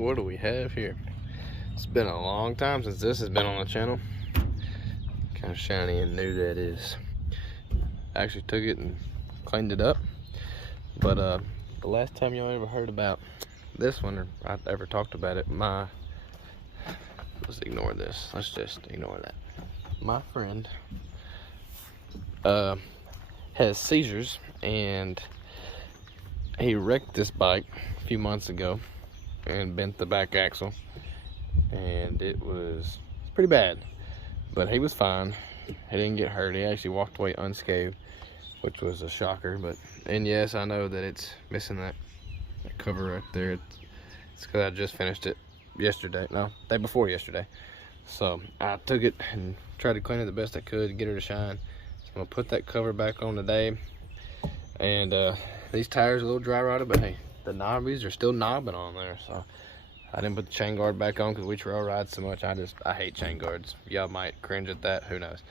what do we have here? It's been a long time since this has been on the channel. Kind of shiny and new that is. I actually took it and cleaned it up. But the last time y'all ever heard about this one, or I ever talked about it, let's ignore this. Let's just ignore that. My friend has seizures, and he wrecked this bike a few months ago and bent the back axle, and it was pretty bad, but he was fine. He didn't get hurt. He actually walked away unscathed, which was a shocker. And yes, I know that it's missing that cover right there. It's because I just finished it yesterday, no, day before yesterday. So I took it and tried to clean it the best I could, get her to shine. So I'm gonna put that cover back on today. And these tires are a little dry rotted, but hey, the knobbies are still knobbing on there. So I didn't put the chain guard back on because we trail ride so much. I hate chain guards. Y'all might cringe at that, who knows,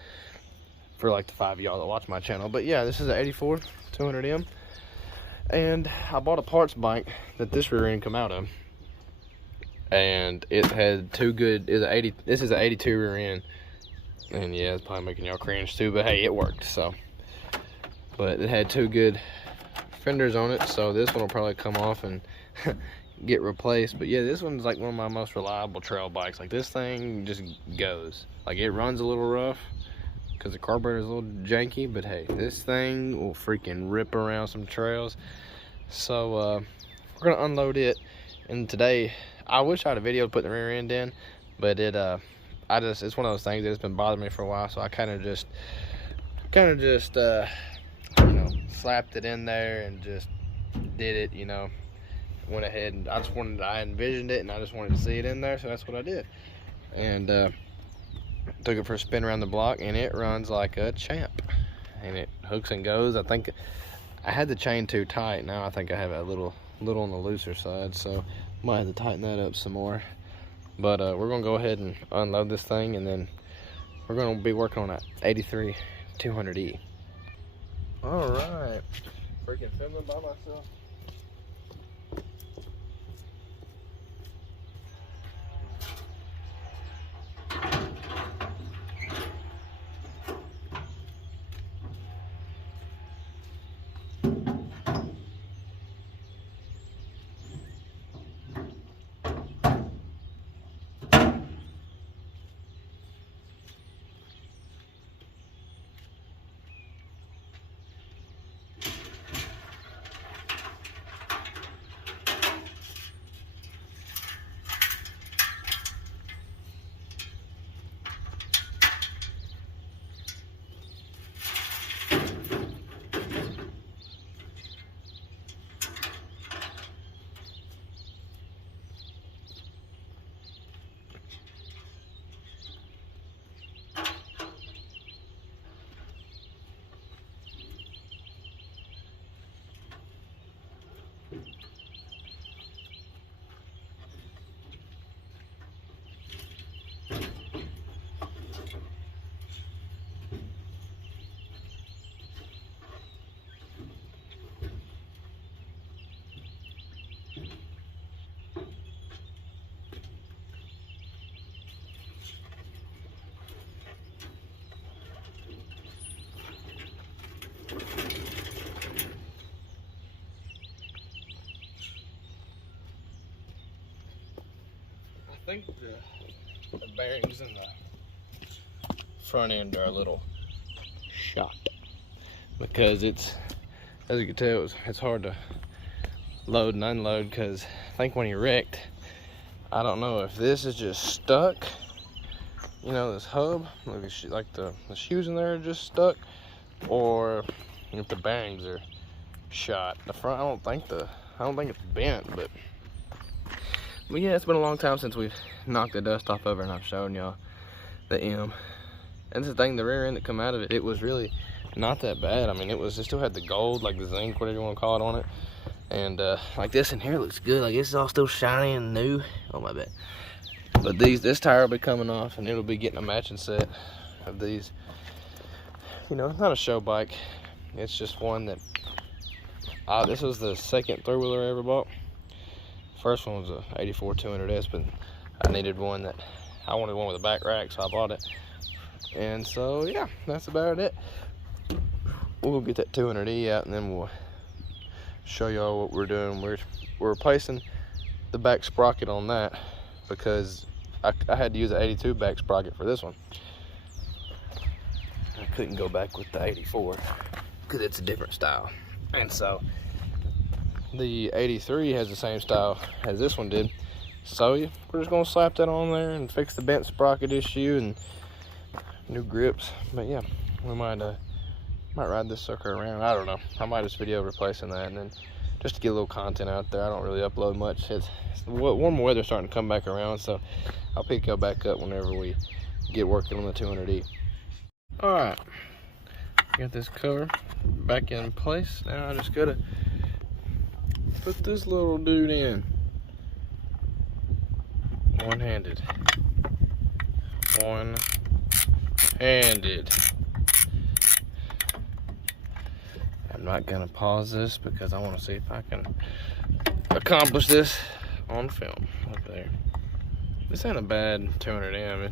for like the 5 of y'all that watch my channel. But yeah, this is an 84 200M, and I bought a parts bike that this rear end come out of, and it had two good, this is an 82 rear end, and yeah, it's probably making y'all cringe too, but hey, it worked. So, but it had two good fenders on it, so this one will probably come off and get replaced. But yeah, this one's like one of my most reliable trail bikes. Like, this thing just goes. Like, it runs a little rough because the carburetor is a little janky, but hey, this thing will freaking rip around some trails. So we're gonna unload it, and today I wish I had a video to put the rear end in, but it's one of those things that's been bothering me for a while, so I kind of just you know, slapped it in there and just did it, you know. Went ahead and I envisioned it, and I just wanted to see it in there, so that's what I did. And took it for a spin around the block, and it runs like a champ, and it hooks and goes. I think I had the chain too tight. Now I think I have it a little on the looser side, so might have to tighten that up some more. But we're gonna go ahead and unload this thing, and then we're gonna be working on that 83 200E. All right, freaking filming by myself. I think the bearings in the front end are a little shot, because it's, as you can tell, it's hard to load and unload, because I think when he wrecked, I don't know if this is just stuck, you know, this hub, like the shoes in there are just stuck, or if the bearings are shot. The front, I don't think it's bent, but yeah, it's been a long time since we've knocked the dust off of her, and I've shown y'all the M. And this thing, the rear end that come out of it, it was really not that bad. I mean, it still had the gold, like the zinc, whatever you want to call it, on it. And like this in here looks good. Like, this is all still shiny and new. Oh, my bad. But this tire will be coming off, and it'll be getting a matching set of these. You know, it's not a show bike. It's just one that, this was the second three-wheeler I ever bought. First one was a 84 200S, but I needed one that I wanted one with a back rack, so I bought it. And so yeah, that's about it. We'll get that 200E out, and then we'll show y'all what we're doing. We're replacing the back sprocket on that because I had to use an 82 back sprocket for this one. I couldn't go back with the 84 because it's a different style. And so the 83 has the same style as this one did. So yeah, we're just gonna slap that on there and fix the bent sprocket issue and new grips. But yeah, we might ride this sucker around. I don't know. I might just video replacing that, and then just to get a little content out there. I don't really upload much. It's warmer weather starting to come back around, so I'll pick y'all back up whenever we get working on the 200E. All right, got this cover back in place. Now I just gotta put this little dude in. One-handed. One-handed. I'm not gonna pause this because I want to see if I can accomplish this on film. Look there. This ain't a bad 200M.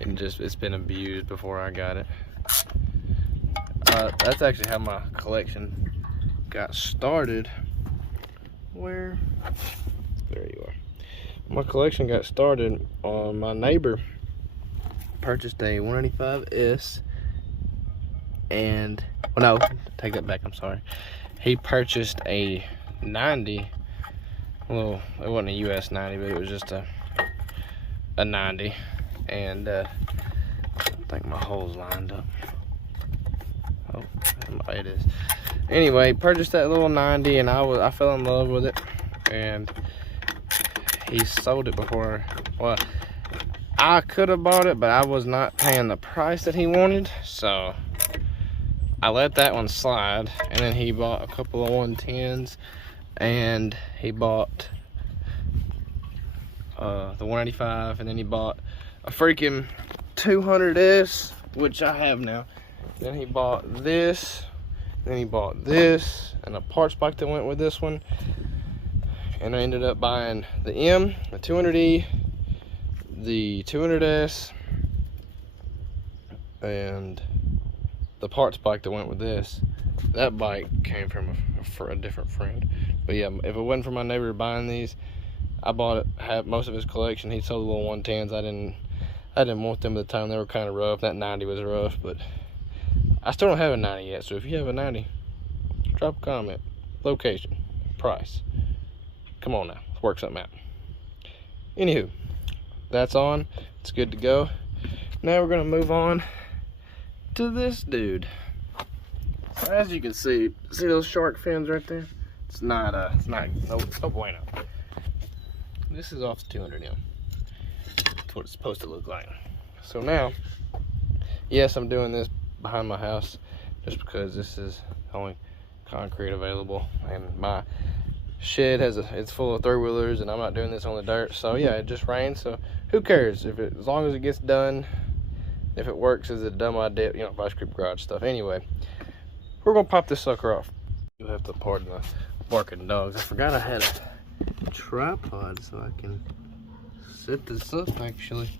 It's been abused before I got it. That's actually how my collection got started. There you are. My collection got started on my neighbor purchased a 185S, and well, no, take that back, I'm sorry. He purchased a 90. Well, it wasn't a US 90, but it was just a 90. And I think my hole's lined up. Oh, it is. Anyway, purchased that little 90, and I fell in love with it. And he sold it before. Well, I could have bought it, but I was not paying the price that he wanted, so I let that one slide. And then he bought a couple of 110s, and he bought the 185, and then he bought a freaking 200S, which I have now. Then he bought this, then he bought this, and a parts bike that went with this one. And I ended up buying the M, the 200E, the 200S, and the parts bike that went with this. That bike came from a different friend. But yeah, if it wasn't for my neighbor buying these, I bought it, had most of his collection. He sold the little 110s. I didn't want them at the time. They were kind of rough. That 90 was rough, but I still don't have a 90 yet. So if you have a 90, drop a comment, location, price. Come on now, let's work something out. Anywho, that's on. It's good to go. Now we're gonna move on to this dude. So as you can see those shark fins right there? It's no bueno. This is off the 200M. That's what it's supposed to look like. So now, yes, I'm doing this behind my house just because this is the only concrete available, and my shed it's full of three-wheelers, and I'm not doing this on the dirt. So yeah, it just rained, so who cares as long as it gets done. If it works, is a dumb idea, you know, Vice Grip Garage stuff. Anyway, we're gonna pop this sucker off. You'll have to pardon the barking dogs. I forgot I had a tripod so I can set this up, actually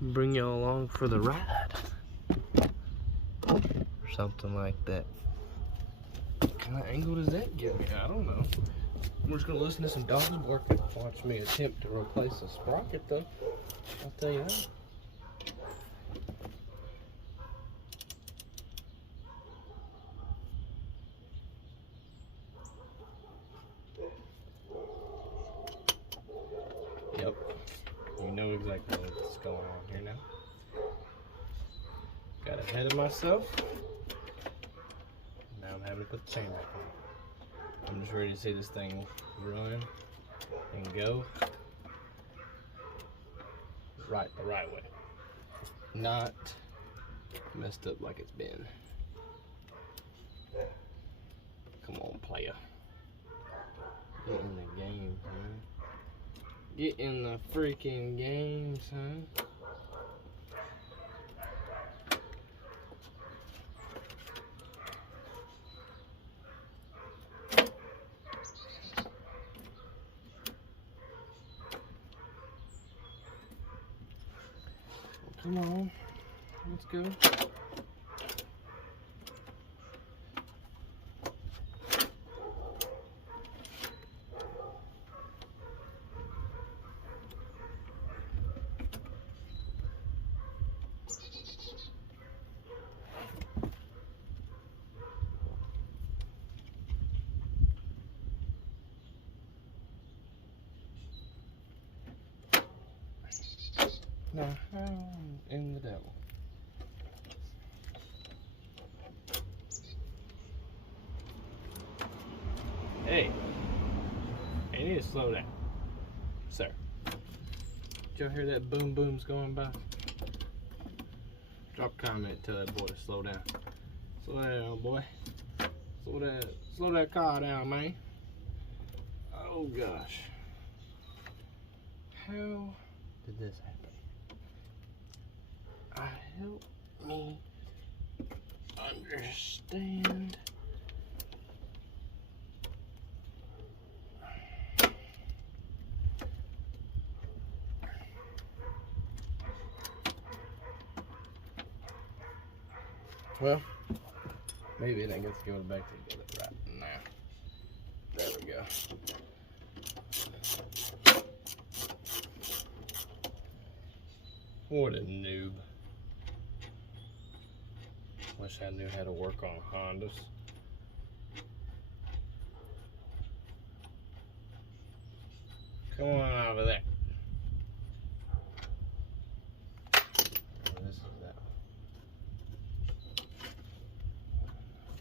bring y'all along for the ride or something like that. What kind of angle does that give me? I don't know. We're just gonna listen to some dogs barking. Watch me attempt to replace a sprocket though, I'll tell you that. Yep, you know exactly what's going on here now. Got ahead of myself. Now I'm having to put the chain back on. I'm just ready to see this thing run and go the right way. Not messed up like it's been. Come on, player. Get in the game, son. Get in the freaking game, son. Come on. Let's go. Now, how in the devil? Hey, you need to slow down, sir. Did y'all hear that boom boom's going by? Drop a comment, tell that boy to slow down. Slow down, boy. Slow that car down, man. Oh gosh. How did this happen? Help me understand. Well, maybe it ain't got to go back together right now. There we go. What a noob. Wish I knew how to work on Hondas. Come on out of that. This is that.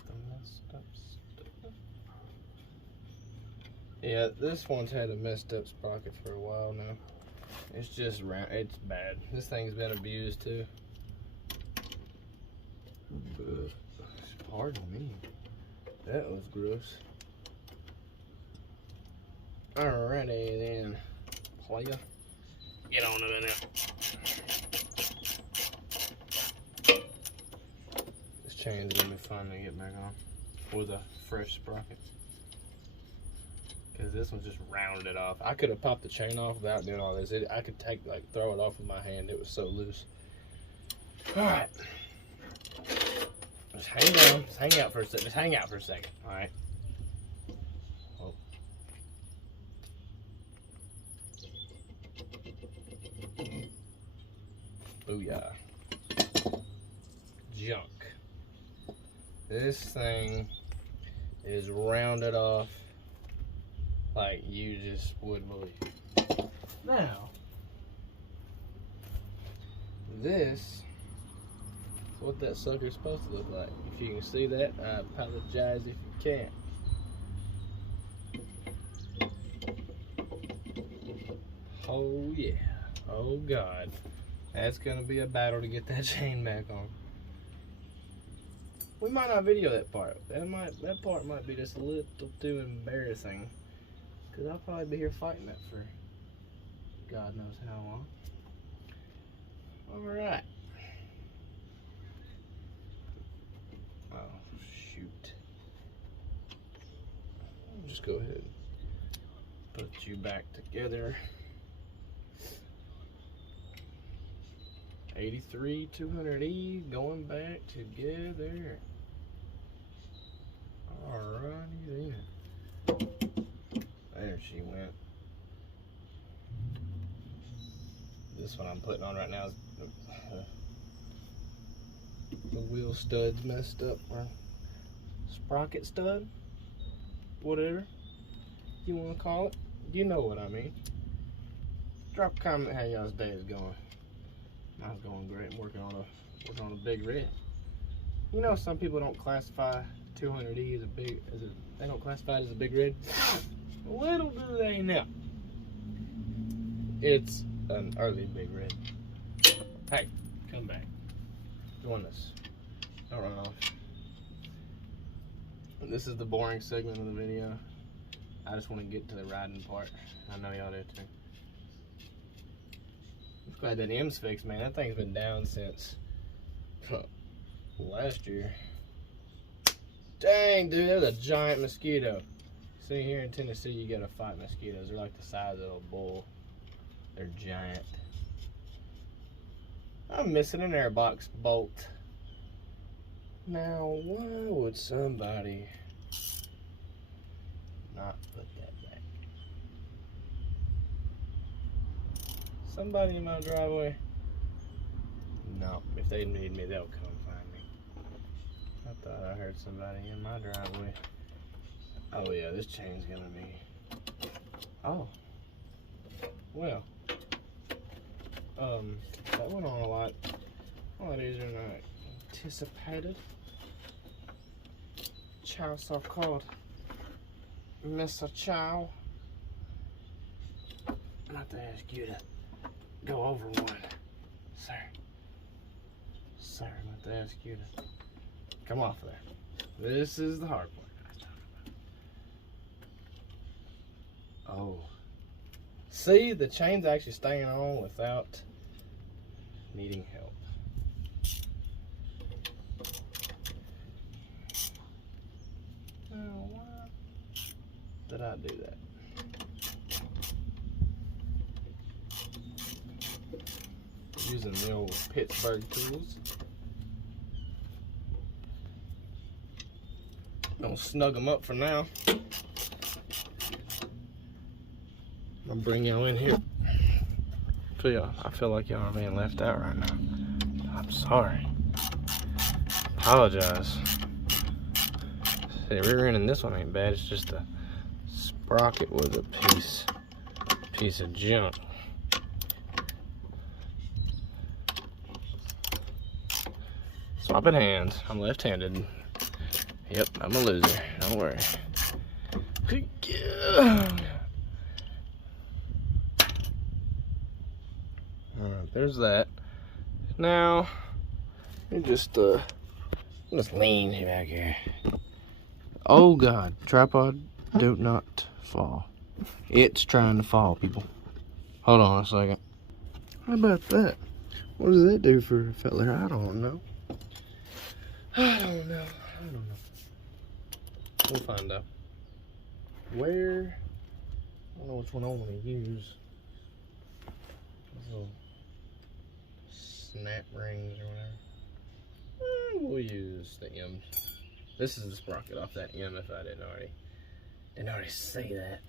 The messed up stuff. Yeah, this one's had a messed up sprocket for a while now. It's just round. It's bad. This thing's been abused too. Pardon me. That was gross. Alrighty then, playa. Get on to it now. This chain's gonna be fun to get back on with a fresh sprocket. Cause this one's just rounded off. I could have popped the chain off without doing all this. I could throw it off with my hand. It was so loose. All right. Just hang down. Just hang out for a second. Just hang out for a second. All right. Oh. Booyah. Junk. This thing is rounded off like you just wouldn't believe. Now, this is what that sucker's supposed to look like. If you can see that, I apologize if you can't. Oh yeah. Oh God. That's gonna be a battle to get that chain back on. We might not video that part. That part might be just a little too embarrassing. Cause I'll probably be here fighting that for God knows how long. Alright. Oh shoot. I'll just go ahead and put you back together. 83 200E going back together. Alrighty then. There she went. This one I'm putting on right now is the wheel stud's messed up, or sprocket stud, whatever you want to call it. You know what I mean. Drop a comment how y'all's day is going. Mine's going great. I'm working on a big red. You know, some people don't classify 200E they don't classify it as a big red. Little do they know, it's an early big red. Hey, come back. Join us. Don't run off. This is the boring segment of the video. I just want to get to the riding part. I know y'all do too. I'm glad that M's fixed, man. That thing's been down since last year. Dang, dude, that's a giant mosquito. See, here in Tennessee, you gotta fight mosquitoes. They're like the size of a bull. They're giant. I'm missing an airbox bolt. Now, why would somebody not put that back? Somebody in my driveway? No, if they need me, they'll come find me. I thought I heard somebody in my driveway. Oh yeah, this chain's gonna be... Oh. Well. That went on a lot easier than I anticipated. Chow so called Mr. Chow. I'm about to ask you to go over one, sir. Sir, I'm about to ask you to come off there. This is the hard part. Oh. See, the chain's actually staying on without needing help. Now, why did I do that? Using the old Pittsburgh tools. Gonna snug them up for now. I'll bring y'all in here. I feel like y'all are being left out right now. I'm sorry. Apologize. See, rear end in this one ain't bad. It's just the sprocket was a piece of junk. Swapping hands. I'm left-handed. Yep, I'm a loser. Don't worry. Alright, there's that. Now, you just lean back here. Oh God, tripod, do not fall. It's trying to fall, people. Hold on a second. How about that? What does that do for a fella? I don't know. I don't know. We'll find out. Where? I don't know which one I want to use. Those little snap rings or whatever. We'll use the M's. This is the sprocket off that M if I didn't already say that.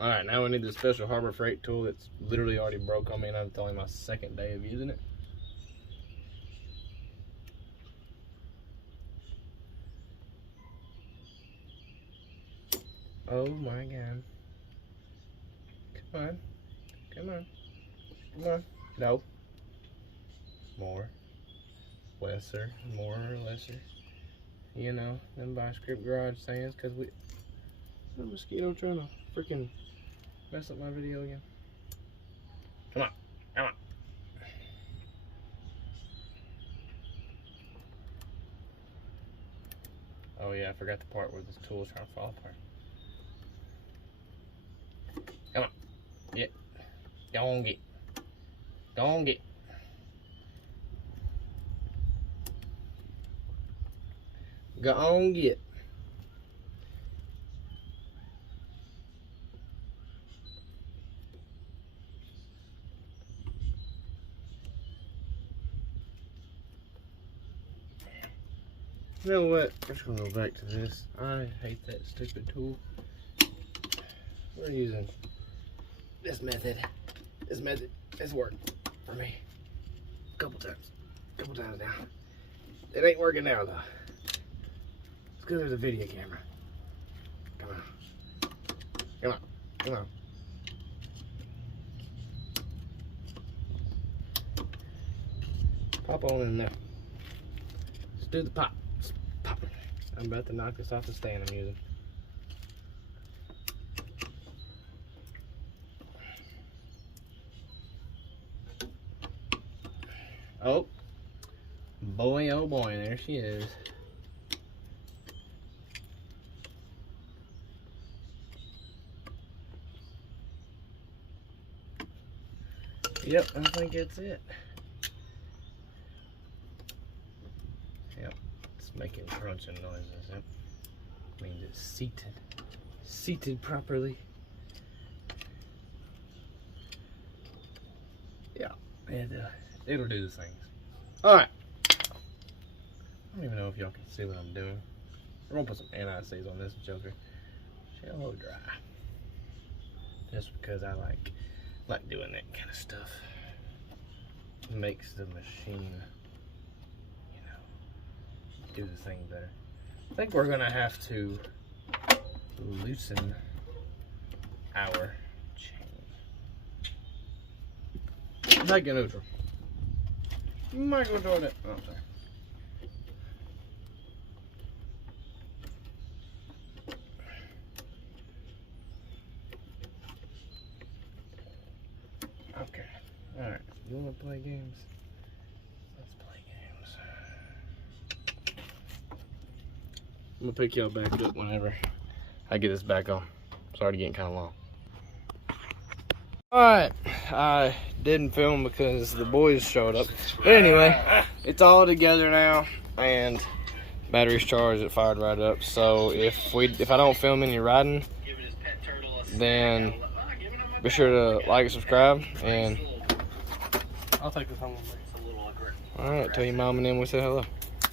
Alright, now we need the special Harbor Freight tool that's literally already broke on me and it's only my second day of using it. Oh my God. Come on. Come on. Come on. No. More. Lesser. More or lesser. You know, them by Script Garage sayings, because the mosquito trying to freaking mess up my video again. Come on. Come on. Oh yeah, I forgot the part where this tool is trying to fall apart. Come on. Yeah. Go on, get. Go on, get. Go on, get. You know what? We're just gonna go back to this. I hate that stupid tool. We're using this method. This method has worked for me a couple times now. It ain't working now though. It's because there's a video camera. Come on. Come on. Come on. Pop on in there. Let's do the pop. Just pop it. I'm about to knock this off the stand I'm using. Oh boy, there she is. Yep, I think that's it. Yep, it's making crunching noises. Yep, means it's seated properly. Yeah, It'll do the things. Alright. I don't even know if y'all can see what I'm doing. We're gonna put some anti-seize on this joker. Shallow dry. Just because I like doing that kind of stuff. It makes the machine, you know, do the thing better. I think we're gonna have to loosen our chain. Might go neutral. Might go toward it. Oh, I'm sorry. Okay. Alright. You wanna play games? Let's play games. I'm gonna pick y'all back up whenever I get this back on. It's already getting kinda long. Alright, I didn't film because the boys showed up. But anyway, it's all together now and battery's charged, it fired right up. So if I don't film any riding, then be sure to like and subscribe, and I'll take this home with me. alright, tell your mom and them we said hello.